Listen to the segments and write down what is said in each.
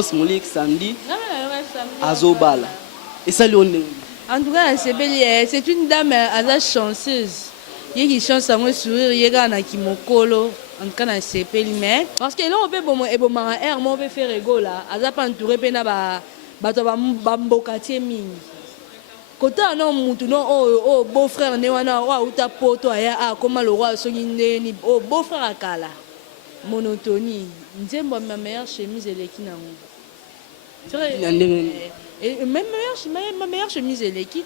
Grosse Moulure Azo Bala. Et ça, en tout cas, c'est une dame assez chanceuse. Il y a qui chance à moi sourire, il y a qui m'okolo. En tout cas, c'est mais parce que là, on peut on peut faire rigolo là. Aza pas entouré pena ba mbokati mingi. Kota non mutu non oh beau-frère ne wana wa uta poto aya comment le roi songi ndeni oh beau-frère akala. Monotonie. Nzembo ma meilleure chemise eleki nango. Et même ma meilleure chemise eleki.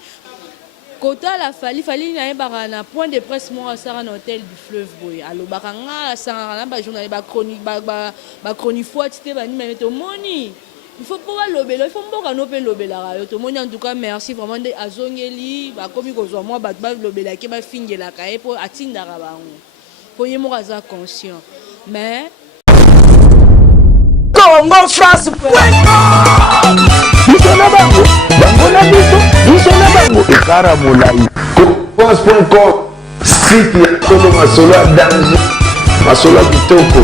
Kota la fali na point de presse moi à un hôtel du fleuve boy. Allo bakanga sangana ba journal ba chronique ba chronique fois tité ba ni mais to moni. Il faut pouvoir lobelo, il faut mboka no pe lobela yo to moni en tout cas merci vraiment de azongeli ba komi ko zo moi ba lobela ke ba fingela ka e po atinda ka bango. Po yemo kaza conscient. Mais Congo France France.com site ya Congo masolo ya danger masolo ya kitoko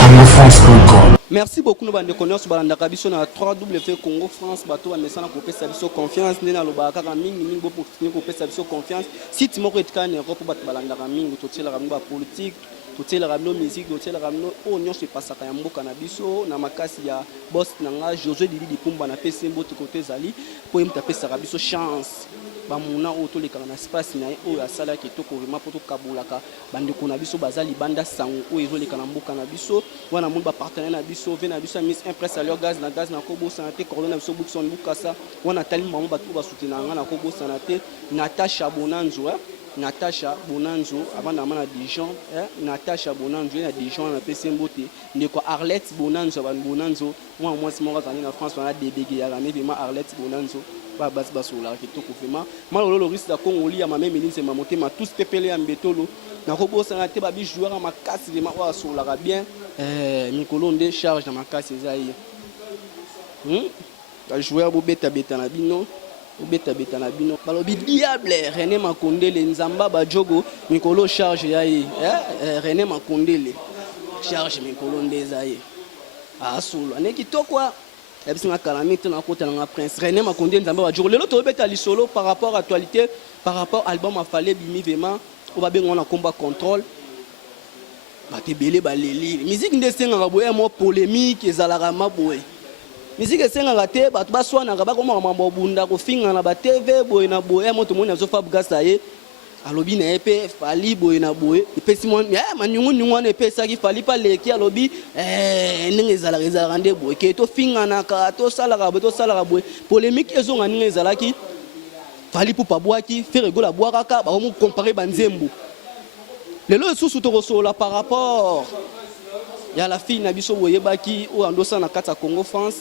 CongoFrance.com. Merci beaucoup nous bande connaisseurs balanda kabiso na 3W Congo France bato amesana ko pesa biso confiance ndena lobaka ka mingi bo pour ko pesa biso confiance site moko etkane Europe bato balanda ka mingi totela ka ba politique totela ka no musique totela ka no onyo se passa ka mboka na biso na makasi ya boss nanga José Dili Dipumba na pesa mboto côté zali po imta pesa ka biso chance bamuna oto lekana na espace na oyo asala kitoko vraiment poto kabulaka bande ko na biso bazali banda sango oyo ezolekana mboka na biso wana monde ba partenaire na biso ve na biso Miss Impress alio gaz na kobo santé coordonner biso Bookson Bukasa wana tali mamu bato ba soutenir na kobo santé Natasha Bonanzo avant na Dijon Natasha Bonanzo na Dijon na PC Mbote ndeko Arlette Bonanzo ban Bonanzo moi si mon gars na France on a débégé ya mais vraiment Arlette Bonanzo ba basola kitoko vraiment malolo le risque da Congo li ya mame ministre ma monter ma tous pepele ya mbetolo na kobo santé ba bi joueur ma casse vraiment wa sola bien mikolo nde charge na makasi ezai ba joueur bo beta na bino beta na bino balobi diable René Makondele nzamba ba jogo mikolo charge ya René Makondele charge mikolo ndeza ye asolo ane kitoko ebisinga calamité na kota na prince René Makondele nzamba ba jogo lelo to beta lisolo par rapport à actualité par rapport album a fallu bimi vraiment o ba bengo na combat contrôle ba tebele ba leli musique ndesenga boye mo polémique ezalaka maboye musique esenga ngate bato baswana ngaba ko mambo bunda ko finga na ba TV boy na boy moto moni azo fabugasa ye alobi na epe fali boy na boy epesi mon manyungu na epesa ki fali pa leki alobi ndenge ezala rande boy ke to finga na ka to sala boy polémique ezonga ndenge ezalaki fali pou pabwaki faire gola bwakaka ba mo comparer banzembo lelo susu to kosola par rapport ya la fille na biso boyebaki o andosa na kata Congo France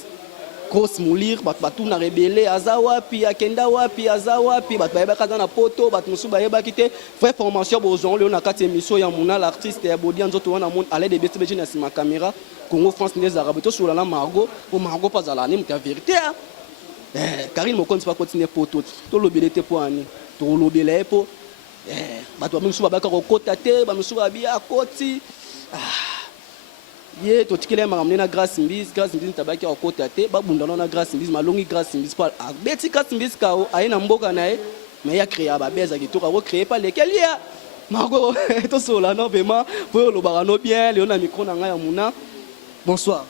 Grosse Moulure batu na rebelle azawapi akenda wapi azawapi batu bayebaka na poto batu musu bayebaki te vraie formation bozon le na kati émission ya muna l'artiste ya bodi nzoto wana monde aller de best na sima caméra Congo France les arabes to sur la Margot pour Margot pas à la nime ta vérité Karine Mokonzi pas continuer poto to lobelete po ani to lobele po batu musu babaka ko kota te ba musu babia koti ye to tikele makamne na grâce mbis tabaki au côté te ba bundana na grâce mbis malongi grâce mbis pa beti grâce mbis kao aina mboka nae mais ya créer ba beza ki to ko créer pas lesquels ya Margot to sola non vraiment pour le barano bien le na micro na nga ya muna bonsoir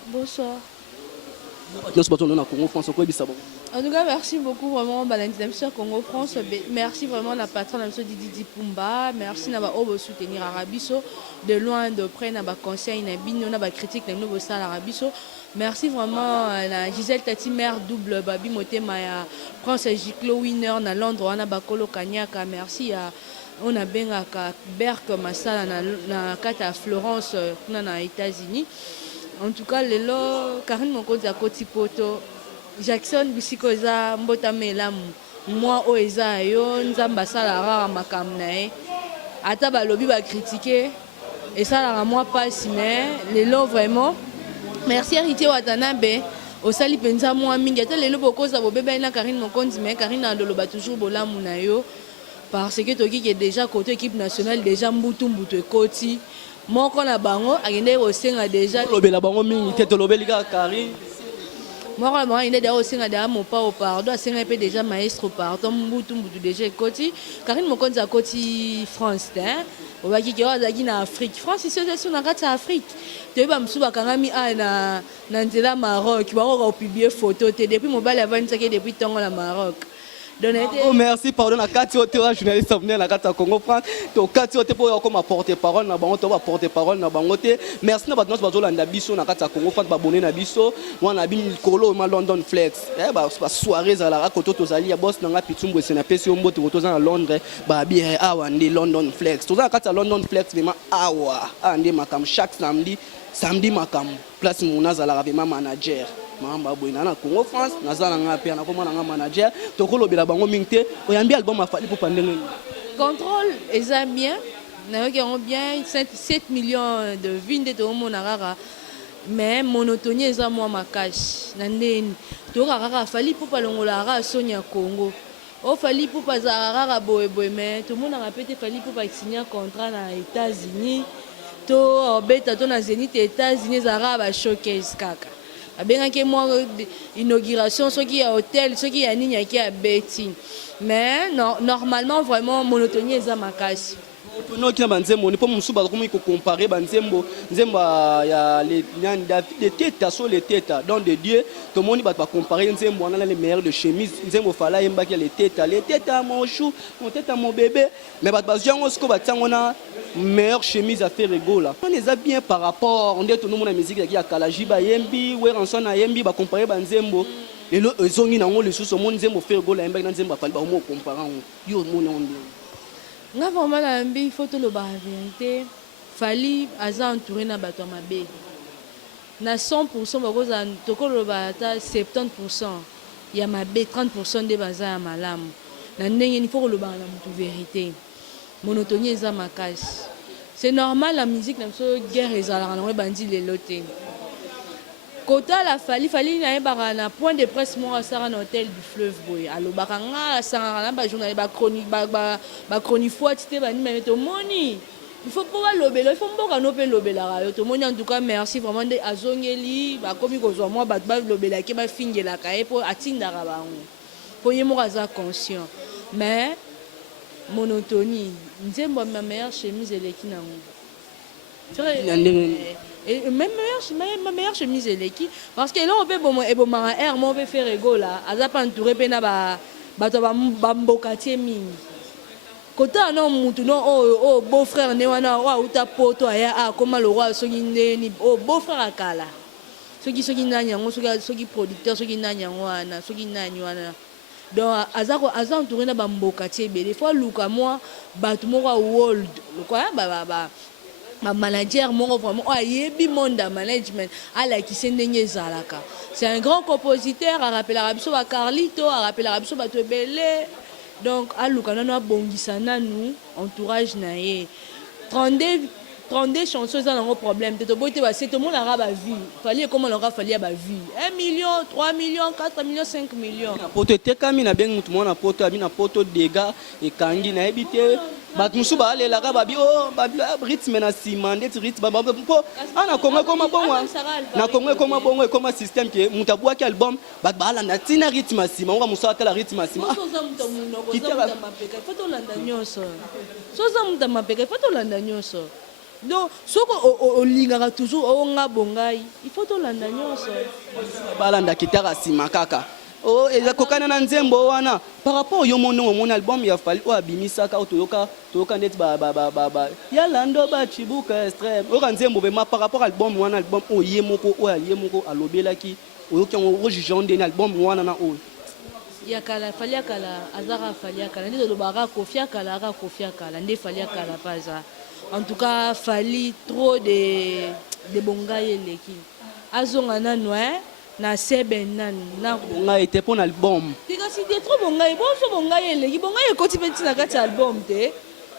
nous sommes na Congo France ko bisa bon. En tout cas, merci beaucoup vraiment Balantinamseur Congo France. Merci vraiment la patronne de Didi Pumba. Merci na ba obo soutenir Arabiso de loin de près na ba conseil na bino na ba critique na nouveau salle Arabiso. Merci vraiment la Gisèle Tati mère double babi motema ya Prince Giclo winner na Londres na ba kolo kanyaka. Merci à on a bengaka Berk Masala na kata Florence na États-Unis. En tout cas, lelo Karine Mokonzi a koti poto Jackson bisikoza mbota melamu moi oeza yo nzamba sala rara makamna ata balobi ba critiquer et ça la moi pas si mais lelo vraiment merci Héritier Watanabe au sali penza moi mingi ata lelo bokoza bobebe na Karine Mokonzi mais Karine andoloba toujours bolamu na yo parce que toki qui est déjà côté équipe nationale déjà mbutu ekoti moko na bango agende osenga déjà lobela bango mingi te lobeli ka Karine moko na bango agende déjà osenga déjà mopa au pardon asenga pe déjà maestro pardon mbutu déjà ekoti Karine mokonzi akoti France te obaki ki ozaki na Afrique France ici c'est na kati ya Afrique te ba msuba bakangami na nzela Maroc ba publier photo te depuis mobali avandisaki depuis tongo na Maroc. Oh, merci, pardon, la carte journaliste venu la carte Congo France. To carte pour comme porter parole na bango to porter parole na bangote. Merci na batnos bazola na biso na carte Congo France ba bonner na biso. Wana bi kolo ma London Flex. Ba soirée za la koto to zali ya boss na nga pitumbo se na pesi ombote to za na Londres ba bi awa ndi London Flex. To za carte London Flex vraiment awa ande makam chaque samedi makam place munaza la vraiment manager. Mamba boina na Congo France nazala nga pe na komona nga manager to kolobela bango mingte oyambi album afali pour pandenge contrôle eza bien na yo bien 7 millions de vues de to mona rara mais monotonie eza moi makashi na ndeni to rara fali pour palongola rara sonya Congo o fali pour pazara rara boye mais to mona rapete fali pour signer contrat na États-Unis to beta to na Zénith États-Unis zara ba showcase kaka abengaki moi inauguration ce qui est hôtel ce qui est nini qui est beti mais non, normalement vraiment monotonie eza makasi no kina banzembo ni po musuba ko comparer banzembo nzemba ya les têtes sur les têtes donc de Dieu tout le monde va comparer nzembo on a les meilleurs de chemise nzembo fala yemba ki les têtes à mon chou mon tête à mon bébé mais ba jango sko ba tangona meilleure chemise à faire rigola on est bien par rapport on dit tout le monde la musique ya kalaji ba yembi we ranson na yembi ba comparer banzembo et le zongi na ngo le sous mon nzembo faire rigola yemba na nzembo fala ba mo comparer yo mon on nga vraiment la mbi il faut te le vérité fali aza entouré na bato mabe na 100% bakoza tokolo bata 70% ya mabe 30% de baza ya malamu na ndenge il faut le ba na mutu vérité monotonie eza makasi c'est normal la musique na so guerre ezalaka na bandi lelo te kota la fali na yebaka na point de presse mo asara na hôtel du fleuve boy alobaka nga asara na ba journal ba chronique ba chronique fois tite ba ni mais to moni il faut pas lobelo il faut mboka no pe lobela yo to moni en tout cas merci vraiment de azongeli ba komi ko zo moi ba lobela ke ba fingela ka e po atindaka bango po yemo aza conscient mais monotonie nzembo ma meilleure chemise eleki nango et même ma meilleure chemise eleki parce que là on peut bon et bon ma air moi on peut faire rigolo là aza pas entouré pe na ba to ba mboka tie mingi kota non mutu non oh beau frère ne wana wa uta poto aya a koma le roi soki ndeni oh beau frère akala soki nanya ngo soki producteur soki nanya wana soki nanya wana donc aza entouré na ba mboka tie be des fois luka moi batu moko world quoi ma manager mon vraiment ayebi monde management ala ki sendenge zalaka c'est un grand compositeur a rappelé Arabiso ba Carlito a rappelé Arabiso ba Tobele donc aluka nana bongisa nanu entourage na ye 32 chansons dans un problème te boite ba c'est tout le monde arabe vie fallait comment on aura fallu ba vie 1 million 3 millions 4 millions 5 millions poto te kami na bengu tout monde poto abi na poto dega et kangi na ebité ba musu ba ale la ba bi oh ba rythme na simande rythme ba po ana kongo koma bongo na kongo koma bongo koma système ke mutabua ki album ba ala na tina rythme sima on musa ta la rythme sima foto landa nyoso soza mutama peka foto landa nyoso donc soko olingaka toujours onga bongai il faut to landa nyoso balanda kitara sima kaka oh eza kokana na nzembo wana par rapport yo mon album ya fali o abimisaka toyoka net ba ya lando ba chibuka extrême o nzembo be ma par rapport album wana album o yemoko alobelaki o ko jugeonde na album wana na o ya kala fali kala azara fali kala ndi do bara kofia kala ndi fali kala paza en tout cas fali trop de bongaye leki azonga nanu na seben nanu na bongaye te pour album tika si de trop bongaye bon so bongaye leki bongaye koti peti na kati album te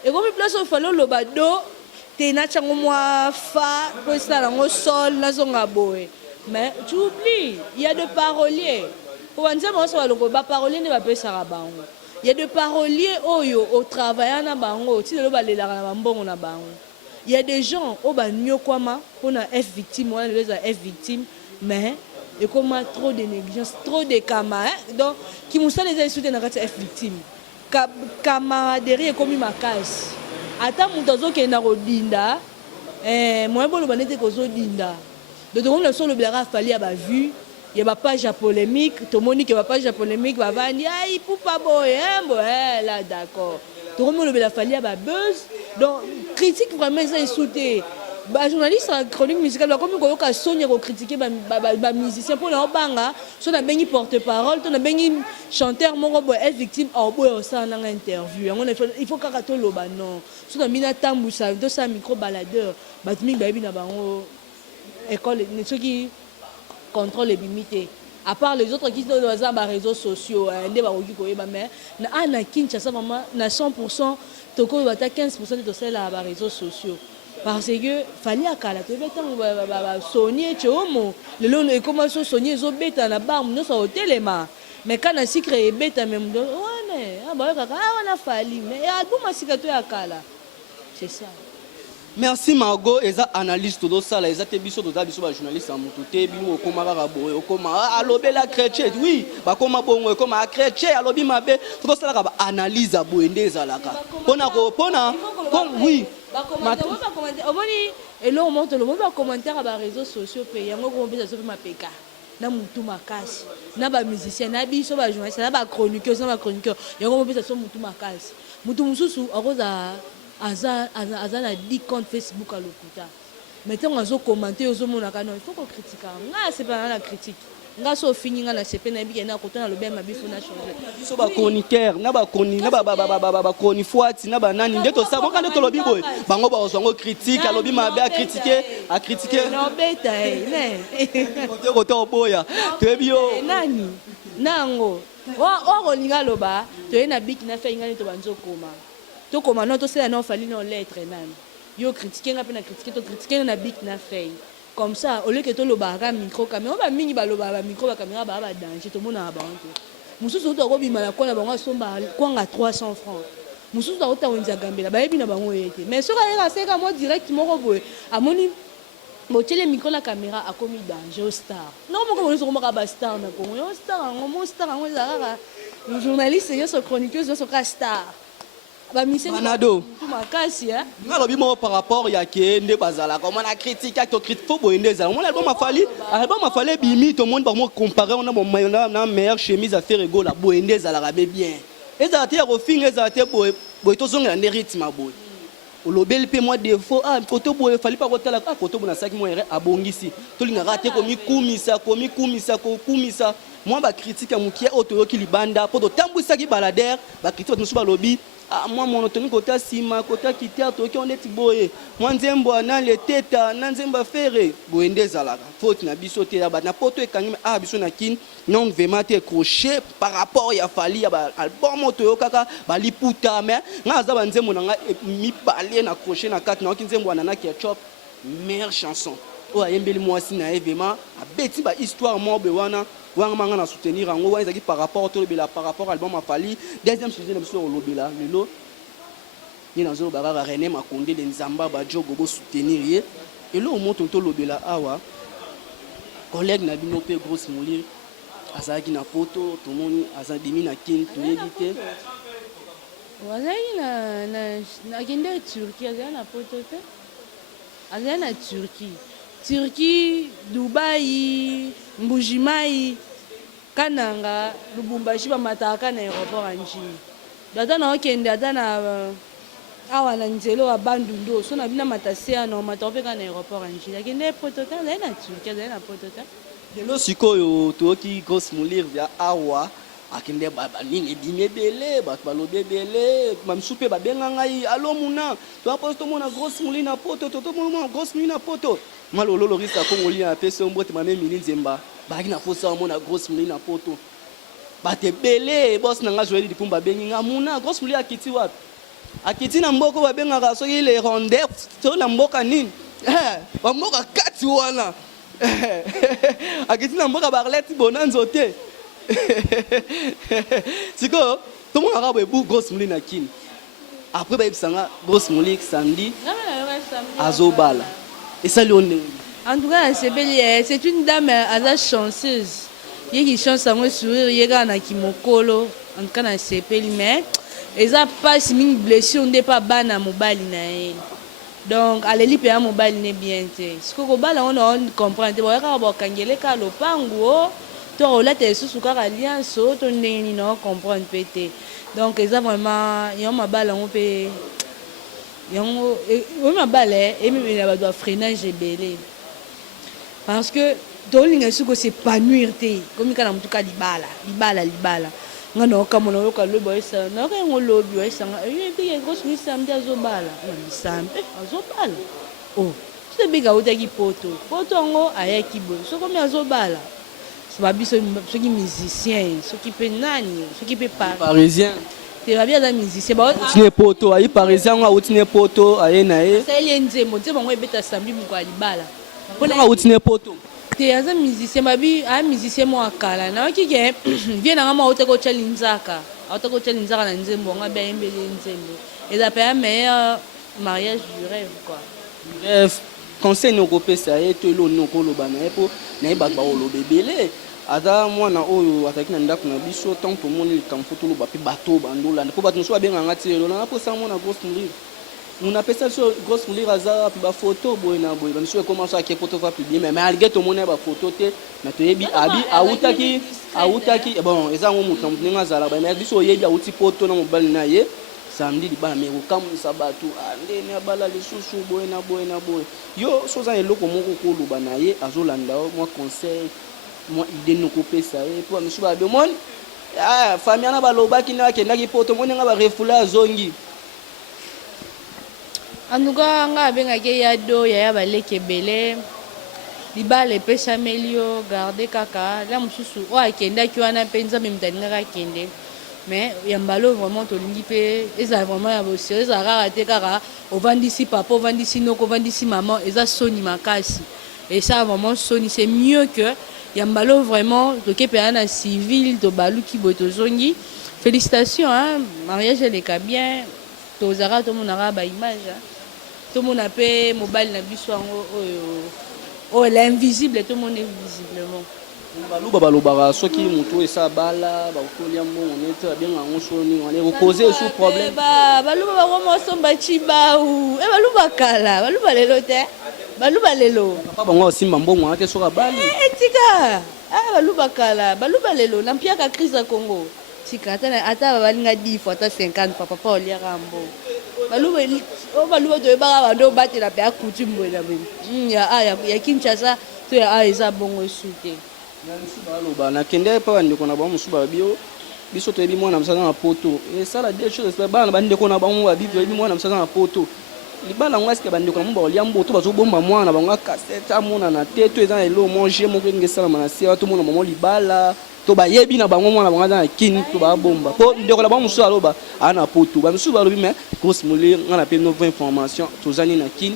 e comme place au falo lobado te na chango moi fa ko sala ngo sol na zonga boy mais tu oublies il y a de paroliers pour anza mo so baloko ba parolier ne ba pesa bango. Il y a des paroliers au travail na bango ti le balela na mbongo na bango il y a des gens au banyokwama pour na F victime, on a les F victime, mais et comme trop de négligence, trop de camarades, donc qui nous sont les insultés dans la F victime. Camaraderie comme ma casse. Attends, mon tazo qui est na rodinda, moi bon le banete kozo dinda. Donc on le son le blague fallu à ba vue. Il y a pas page polémique, tout le monde qui va page polémique va dire ah il peut pas boy hein là d'accord. Tout le monde le blague fallu à ba buzz. Donc critique vraiment ça insulté. Bah journaliste en chronique musicale comme ko ka sonya ko critiquer ba musicien pour na banga, so na bengi porte-parole, to na bengi chanteur moko boy est victime au boy au ça na interview. Il faut ka to loba non. So na mina tambusa to sa micro baladeur, ba timi ba bi na bango école ne ceux qui contrôle les limités. À part les autres qui sont dans les réseaux sociaux, mais na Kinshasa vraiment na 100% toko bata 15% de celles à les réseaux sociaux. Parce que fallait à kala te beta sonner chomo le long et comment so sonner zo beta na bar no so hotelema mais quand na secret beta même ouais ah bah kaka on a fallu mais album asikato ya kala c'est ça. Merci Margot, eza analyste tout ça là, eza te biso to biso ba journaliste en mututé bino okoma kaka boye okoma alobela chrétien oui ba koma bongo okoma chrétien alobi mabe tout ça là ba analyse boye ndeza laka pona oui ba commenter omoni et là on monte le monde ba commentaire à ba réseaux sociaux pe yango ko mpesa so ma peka na mutu makasi na ba musicien na biso ba journaliste na ba chroniqueur yango mpesa so mutu makasi mutu mususu akoza Aza na 10 comptes Facebook à l'okuta. Maintenant, on a commenté aux hommes, il faut qu'on critique. C'est pas la critique. On a fini la CP, on a côté le bien ma bifo na changer. So ba chroniqueur, na ba chronifuati, na ba nani ndeto ça. Bon quand to lobi boy, bango ba ozango critique, alobi mabe à critiquer. Non beta mais. Côté oboya. Très bien. Nani? Nango. O linga loba, to ena biki na fait ngani to banzo koma. To commandant to c'est non fallu non lettre nan yo critiquer nga pe na critiquer na big na feuille comme ça au lieu que to lo ba micro caméra ba mingi ba lo ba micro ba caméra ba danger to mona ba onto mususu to ko bima na kona bango somba kwanga 300 francs mususu to ta wenza gambela ba yebi na bango yete mais so ka seka mo direct moko boy amoni mo tele micro la caméra a commis danger star non mo ko so ko ba star na ko yo star ngo star ngo za journaliste yo so chroniqueuse yo so ka star. Manado. Ngalobi mo par rapport ya ke nde bazala comme on a critiqué to critique fo boende za. Mon album a fallu bimi tout le monde par moi comparer on a na meilleure chemise à faire ego la boende za la rabe bien. Eza te refing eza te boy to zonga na rythme boy. Olobel pe moi défaut côté boy fallait pas kotala côté bona saki moi abongisi. To linga raté komi kumisa moi ba critique mukie oto ki libanda pour to tambwisa ki balader ba critique to suba lobby. Moi mon autonomie côté sima côté quitter to ki on est boye moi nzembo na le teta na nzemba fere boende zalaka faute na biso te ba na poto ekangi biso na kin non vraiment te crochet par rapport ya fali ya ba album moto yo kaka ba liputa mais nga za ba nzembo na nga mi balé na crochet na kat na ki nzembo na ketchup meilleure chanson o ayembeli mwasi na vraiment abeti ba histoire mo be wana wanga manga na soutenir ngo wanga par rapport to lobela par rapport album a fali deuxième sujet na biso lobela lelo ni na zo ba René Makonde le nzamba ba jogo bo soutenir ye et là au monto to lobela awa collègue na bino pe Grosse Moulure azaki na poto to moni azadimi na kin to yebite wazai na kende Turquie azana na poto te azana na Turquie, Dubaï, Mbujimai, Kananga, Lubumbashi, Mataka, na aéroport Anji. Data na okende, data na awa na nzelo wa Bandundu, so na bina matasea na matope ka na aéroport Anji. Lakende protota, na Turquie, na protota. Lelo sikoyo toki Grosse Moulure via awa. Akende baba nini bimebele ba balobebele mamsupe ba benga ngai alo muna to aposto mona Grosse Moulure na poto to mona Grosse Moulure na poto malolo lorisa kongoli na pese mbote mame mini nzemba ba kina posa mona Grosse Moulure na poto ba te bele boss na nga joeli dipumba bengi nga muna Grosse Moulure akiti wapi akiti na mboko ba benga ka so ile rondeur to na mboka nini ba mboka kati wana akiti na mboka ba relati bonanzo te Siko, tout le monde a Grosse Moulure na kin. Après, il y a Grosse Moulure samedi. Azo Bala. Et ça, en tout cas, c'est une dame assez chanceuse. Il y a qui chance à moi sourire, il y a qui mokolo. En tout cas, c'est mais ils ont pas une blessure, on n'est pas ban à Mobali. Donc, à l'élite, à Mobali n'est bien. Ce que on comprend, c'est on comprend pété. Donc, ils ont vraiment, ils ont ma balle, on peut. Ma balle, et même il doit freiner, j'ai belé. Parce que, dans les gens qui s'épanouir, comme quand on tout cas libala. Non, comme on a le boy, ça, non, on l'a vu, ça, il y a une grosse mise samedi Azo Bala. Azo Bala. Oh, c'est bien que tu poto. Poto, on a un qui boit. Ce comme Azo Bala. C'est pas ceux qui musiciens, ceux qui peuvent nani, ceux qui peuvent parisien. Tu vas bien dans musicien. Tu n'es poto, aïe parisien, tu n'es poto, aïe naïe. C'est l'enze, tu vas bien samedi mon quoi libala. Tu n'es poto. Tu es un musicien, un musicien moi kala. Na qui vient dans ma haute coach linzaka. Haute coach linzaka na nzembo, on a bien embellé nzembo. Et ça fait un meilleur mariage du rêve quoi. Rêve. Conseil no kopé ça et tout le no kolo bana epo na ba ba olo bebele. Ada mwana oyo ataki na ndako na biso tant to moni kamfoto lo ba pe bateau bandola. Po ba tnso benga ngati lo na po sa mona Grosse Moulure. On appelle ça sur Grosse Moulure Azo ba photo boy na boy. Ba monsieur commence à photo va publier mais algé to mona ba photo te na to yebi abi autaki bon eza ngo mutu nga zala ba mais biso yebi auti photo na mobali na ye. Samedi libala mais okamusa bato andene abala lisusu boy na boy yo soza eloko moko koloba na ye azolanda moi conseil moi idée no kopesa ye po monsieur ba demon ah famille na balobaki na kendaki poto moni nga ba refula zongi anuka nga benga ke yado ya baleke belé libala pesa melio garder kaka la mususu o akendaki wana penza memtaninga kende. Mais yambalo vraiment tolingi pe eza vraiment ya bossé eza raté kaka au vendisi papa au vendisi noko vendisi maman eza soni makasi et ça vraiment soni c'est mieux que yambalo vraiment toke pe na civil to balu ki boto zongi félicitations hein mariage elle est bien to zara to monara ba image to mona pe mobile na biso oh l'invisible tout le monde est visiblement. Baluba balobara soki mutu esa bala ba kolia mo onete bien ngosoni on est reposer sur problème baluba ba komo somba chiba ou e baluba kala baluba lelo te baluba lelo papa bango simba mbongo ake soka bali tika baluba kala baluba lelo na mpia ka crise ya Congo tika ata balinga 10 fois ata 50 papa pa olia rambo baluba to ba ba do batela pe akutumbo na bim ya Kinshasa to ya eza bongo sute. Na kende pa ndeko na ba musuba bio biso to ebi mwana msana na poto et ça la deux choses ba na ndeko na ba mu ba bio ebi mwana msana na poto libala ngwaske ba ndeko na mu ba olia mboto bazo bomba mwana ba nga cassette amona na teto eza elo manger mo ngenge sala na sia to mona mamo libala to ba yebi na ba mwana ba nga na kini to ba bomba po ndeko na ba musuba loba ana poto ba musuba lobi mais Grosse Moulure ngana pe nouvelle information to zani na kini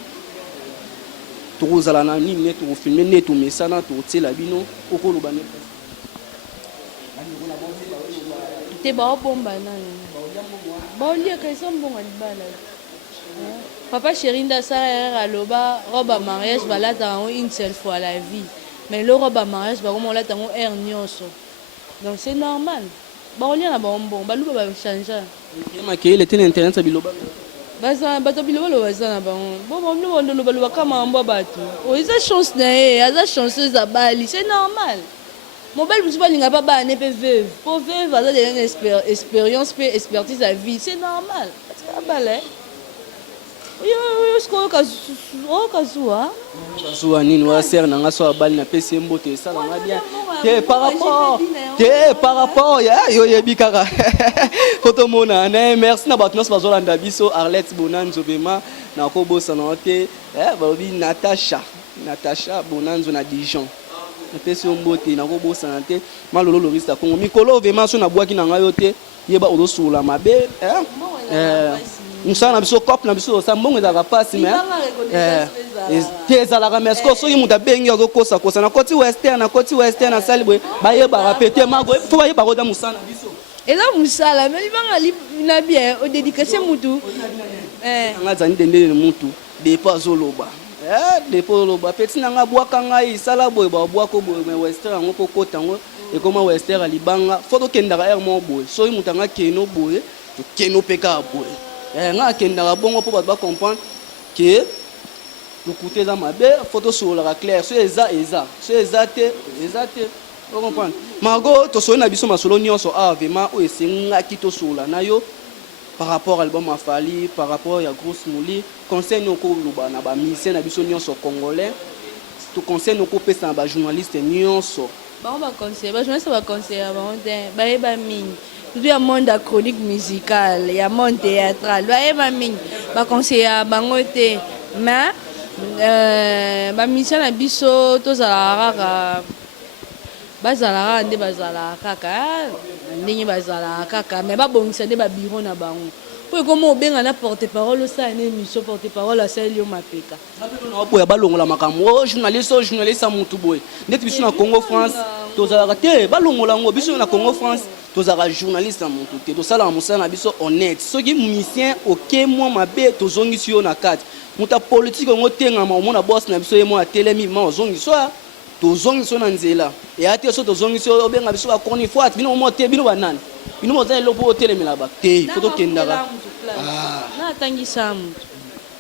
tozala na nini to filmer ne to mesana to tela bino okoloba ne te ba bomba nani ba olia ka sombonga libala papa Cherinda sa aloba roba mariage balata une seule fois la vie mais le roba mariage ba comme on lata ngo nyonso donc c'est normal ba olia na ba mbongo ba luba ba changer ma ke le tene internet biloba baza bato bilobalo baza na bango bon no balo kama mbo bato o eza chance na ye aza chanceuse za bali c'est normal mobile musu balinga pa ba ne pe veuve pour veuve aza de expérience pe expertise à vie c'est normal parce que balé yo sko kazua kazua nini wa ser na ngaso bali na pesi mbote sala nga bien te par rapport ya yo yebi kaka photo mona na merci na batnos bazolanda biso Arlette Bonanzo bema na ko bossa na te balobi Natasha Bonanzo na Dijon na pesi mbote na ko bossa na te malolo lorista Congo mikolo vema so na bwaki na ngayo te yeba odosula mabe musana biso cop na biso sa mbongo za kapasi mais tezala ka mais ko so yimuta bengi azokosa kosa na koti western na salibwe bayeba rapete mago fo bayeba ko da musana biso eza musala mais libanga na bien o dédicacer mutu ngazani dendele mutu depo azoloba depo oloba petit nanga bwaka ngai sala boye ba bwako boye me western ngo kokota ngo e koma western alibanga foto kendaka er mo boye so mutanga keno boye to keno peka boye nga kendaka bongo po ba comprendre que le côté za mabe photo sur la clair so eza te vous comprenez mago to so na biso masolo nyonso avema o esenga kito sola na yo par rapport à l'album Afali, par rapport à Grosse Moulure, conseil nous na ba musicien na biso nyonso congolais, tout conseil nous pesa na ba journaliste nyonso. Ba conseil, ba journaliste ba conseil ba ming. Il y a monde de chronique musicale, il y a monde théâtral, ba conseil bango te mais ba musicien na biso to za bazala nde bazala kaka ndenge bazala kaka mais babongisa nde ba bureau na bango po komo obenga na porte-parole ça une émission porte-parole à celle yo mapeka na po ya balongola makambo journaliste mutu boy ndeti biso na Congo France tozala te balongola ngo biso na Congo France tozala journaliste mutu te tosala musala na biso honnête soki musicien OK moi mabe tozongisi yo na kati muta politique ngo tenga ma omona boss na biso yemo atelemi ma ozongisi so tozongisi na nzela et ate so tozongisi obenga biso ba koni fois bino mo te bino banani bino mo za lopo telemela ba te foto kendaka na tangisa mutu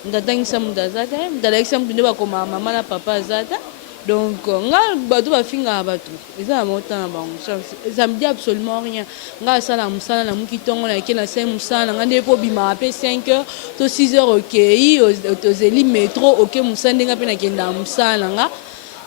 ndatangisa mutu azata ndalekisa mutu nde bakoma mama na papa azata donc nga bato bafinga bato eza na mota na bango ça me dit absolument rien nga sala musala na mukitongo na kena 5 musala nga nde po bima apé 5 heures to 6 heures okei tozeli métro OK musala ndenga pe na kenda musala nga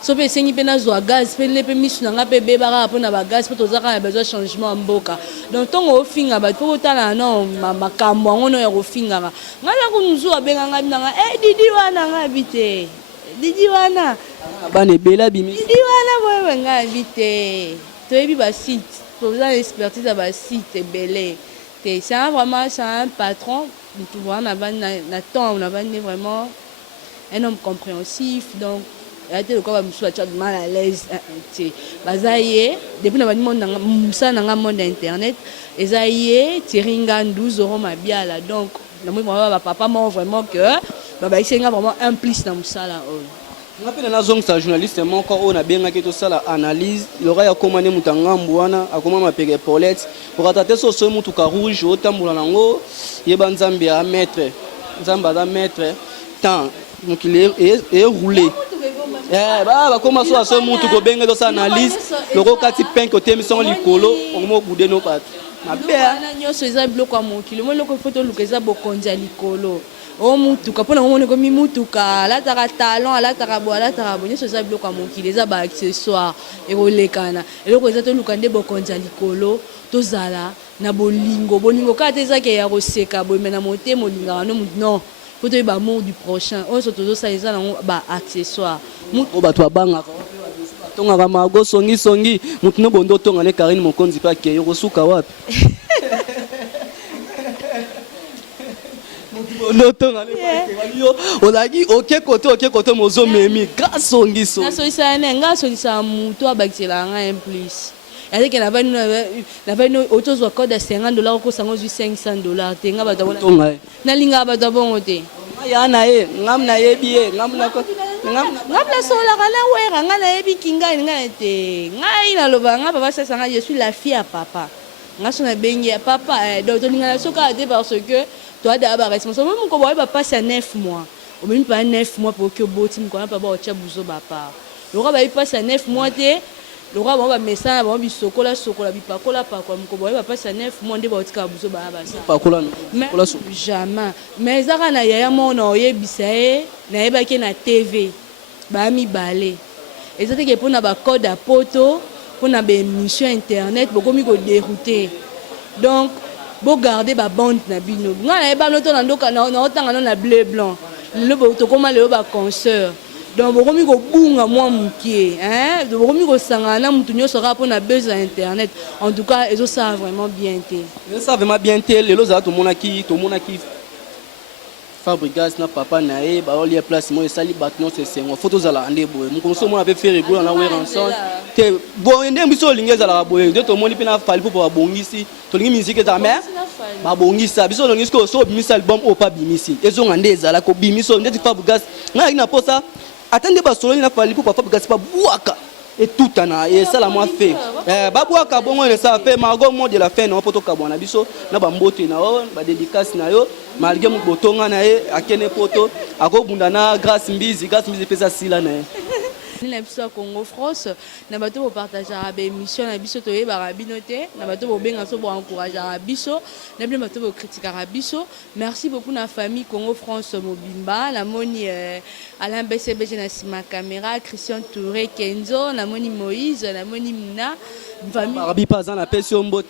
so pe sengi pe na zwa gaz pe lepe misu na nga pe bebaka po na ba gaz po tozaka na besoin changement mboka donc tongo ofinga ba po tala na makambo ngono ya kofinga nga na kunzu abenga nga binanga didi wana nga bite didi wana bane bela bimi didi wana boye nga bite to ebi ba site pour ça l'expertise ba site belé c'est vraiment un patron tu vois na temps on a vraiment un homme compréhensif donc il a été le corps mal à l'aise depuis le monde internet et tiringa 12 € ma biala donc papa m'a vraiment que c'est vraiment implice dans ça là nga pe na zong sa journaliste moko on a bien ngaki to sala analyse le raya komane mutangambu wana akoma mapeke Paulette pour attater so mutu ka rouge otambula nango yeba nzambe a maître nzamba da maître tant donc il est roulé ba koma so mutu ko benga to sa analyse le rokati pen ko temison likolo omo bude no pat mabe na nyoso eza bloko a mokili mo loko photo lukeza bokonza likolo o mutuka pona ngone ko mi mutuka la taka talon ala taka bo nyoso eza biloko ya mokili eza ba accessoire ekolekana eloko eza toluka nde bokonza likolo tozala na bolingo kaka te ezake ya koseka boye me na motema olingaka no mutu non po toyeba amour du prochain oyo so tozosala eza nango ba accessoire o bato abangaka tongaka mago songi mutu no bondo otonga ne Karine Mokonzi mpe akeyo kosuka wapi olaki oke kote mozo memi grâce songiso nasolisa ne nga solisa mutu abakisela nga un plus yaleke na vano otozwa code ya $50 okosango ozwi $500 te nga bato nalingaka bato abongo te ya na ye ngam na yebi ye ngam nasolaka na wera nga nayebi kingai ngai te ngai naloba nga papa sasa nga je suis la fille ya papa nga so nabengi ya papa donc tolingana soka te parce que toi d'abord responsable mon ko ba passe à 9 mois au même pas 9 mois pour que boti mon ko na papa ocha buzo ba pa le roi ba passe à 9 mois te le roi ba message ba bisokola bipakola pa ko mon ko ba passe à 9 mois nde ba otika buzo ba ba ça pakola jamais mais zaka na yaya mona oyebisa e na yeba ke na TV ba mi balé ezate ke pona ba code à poto pona ba émission internet bokomi ko dérouter donc bo garder ba bande na bino nga na eba noto na ndoka na otanga na bleu blanc le bo to koma le ba concert donc bokomi ko bunga mwa mukie bokomi ko sanga na mutu nyoso ka pona besoin internet en tout cas ezo ça vraiment bien té ça vraiment bien té lelo za to monaki Fabregas na papa na ye ba oli place mo esali batnon c'est sengo photos ala ande boye mon konso mo avait fait rigolo na wear ensemble te bon ende biso lingeza la boye de to moni pina fali pour ba bongisi to lingi musique za mais ba bongisa biso lingisi ko so bimisa album o pa bimisi ezo ngande ezala ko bimiso ndeti Fabregas na ina posa attendez ba solo na fali pour Fabregas pas buaka et tout ana et ça la moi fait ba buaka bongo ça fait margot mot de la fin non poto kabwana biso na ba mbote na o ba dédicace na yo malgré mon botonga na ye akene poto akobunda na grâce mbizi pesa sila na ye na biso Congo France na bato bo partager ba émission na biso to yeba bino te na bato bo benga so bo encourager biso na bien bato bo critiquer biso. Merci beaucoup na famille Congo France mobimba la moni Alain BCBG na sima caméra Christian Touré Kenzo na moni Moïse na moni Muna famille Arabi pas na pesio mbote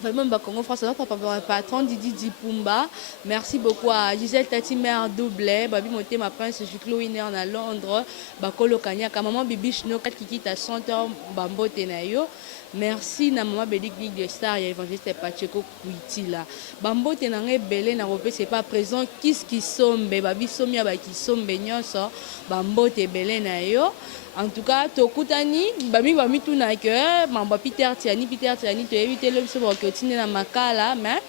vraiment Congo France papa patron Didi Pumba. Merci beaucoup à Gisèle Tati mère doublé babi moté ma prince Juklo Winner na Londres bakolo kanyaka maman bibi chino kat kiki ta chanteur bambote na yo. Merci na maman Bédic Ligue de Star ya évangéliste Pacheko Kuitila bambote na ngebele na rope c'est pas présent qui sombe babi somia ba ki sombe nyonso bambote belé na yo. En tout cas, tokutani bami tuna que mamba Peter Tiani to éviter le biso que tine na makala mais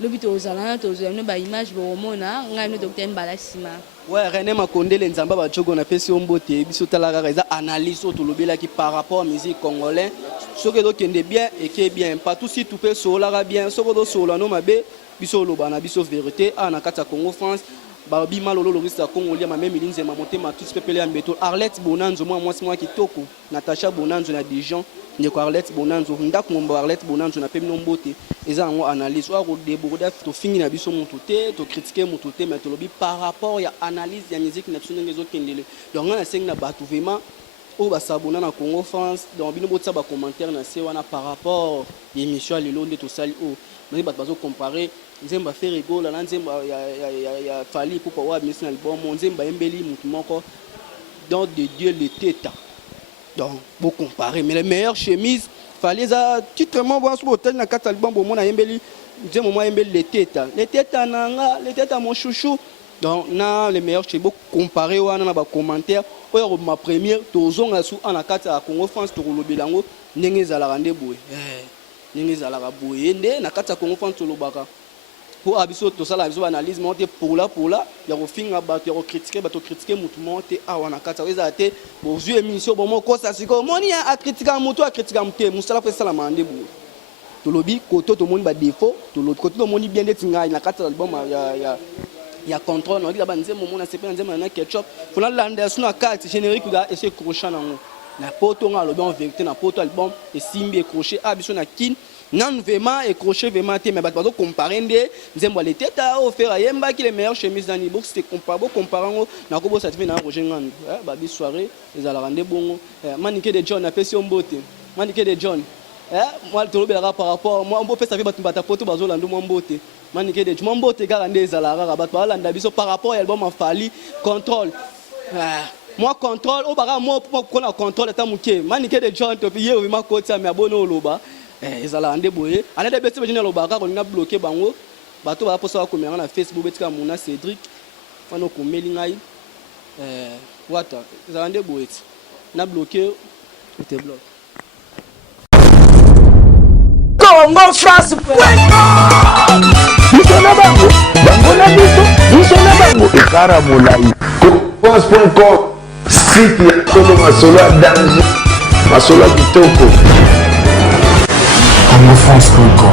le bito ozalana to ozalana ba image bo mona ngai no docteur Mbala sima. Ouais, René Makonde les nzamba ba chogo na pesi ombote biso talaka reza analyse to lobela ki par rapport à musique congolais ce que donc kende bien et qui est bien pas tout si tout peut solara bien ce que do solano mabe biso lobana biso vérité na kata Congo France babi malolo lorisa Congolia ma même linze ma monter ma tout pepele ya mbeto Arlette Bonanzo moi kitoko Natacha Bonanzo na Dijon ndeko Arlette Bonanzo ndako momba Arlette Bonanzo na pemno mbote eza ngo analyse wa ko déborder to fingi na biso moto te to critiquer moto te mais to lobi par rapport ya analyse ya musique na biso ngezo kendele donc na seng na batu vraiment o ba sabona na Congo France donc bino botsa ba commentaire na se wana par rapport émission lelo nde to sali o mais ba bazo comparer nzemba fait rigolo na nzemba ya fali pour wa mission album nzemba embeli mutu moko dans de Dieu le teta donc vous comparer mais les meilleures chemises fallait ça titrement bon sur hôtel na quatre album bon na embeli nzemba moi embeli le teta nanga le teta mon chouchou donc na les meilleurs chemises comparer wana na ba commentaire oyo ma première tozonga su ana kata ya Congo France to lobelango ndenge za la rande boye ndenge za la boye nde na kata Congo France to lobaka pour abiso to sala abiso analyse monter pour là ya ko finga ba to critiquer mutu monter awana kata weza te bo zu émission bon moko ça siko moni a critiquer mutu a critiquer mutu musala fa sala mande boye to lobi koto to moni ba défaut to l'autre côté to moni bien de tinga na kata album ya contrôle on dit là banze momo na sepe nzema na ketchup fona landa suna carte générique da essayer crochet nango na poto nga lobi en vérité na poto album et simbi crochet abiso na kin non vraiment et crochet vraiment mais bato comparer ndé nzembo les têtes à offert yemba qui les meilleures chemises dans box c'est comparant na ko bo certifié na Roger Ngand ba bi soirée les ala rande bongo manique de John a fait son beauté manique de John moi to lobela par rapport moi on peut faire bato bata poto bazo lando mo beauté manique de mon beauté garande les ala ra bato ba landa biso par rapport à album en fali contrôle moi contrôle au bara moi pour na contrôle ta muke manique de John to piye oui ma côté mais abono loba ezala ande boye ana de betse bajina lobaka ko nga bloquer bango bato ba posa ko menga na Facebook betika mona Cédric fano ko meli ngai wata ezala ande boye na bloquer te bloque Congo France Nisona bango na biso nisona bango ekara molai France.com site ya solo masolo ya danger masolo kitoko Congo France.com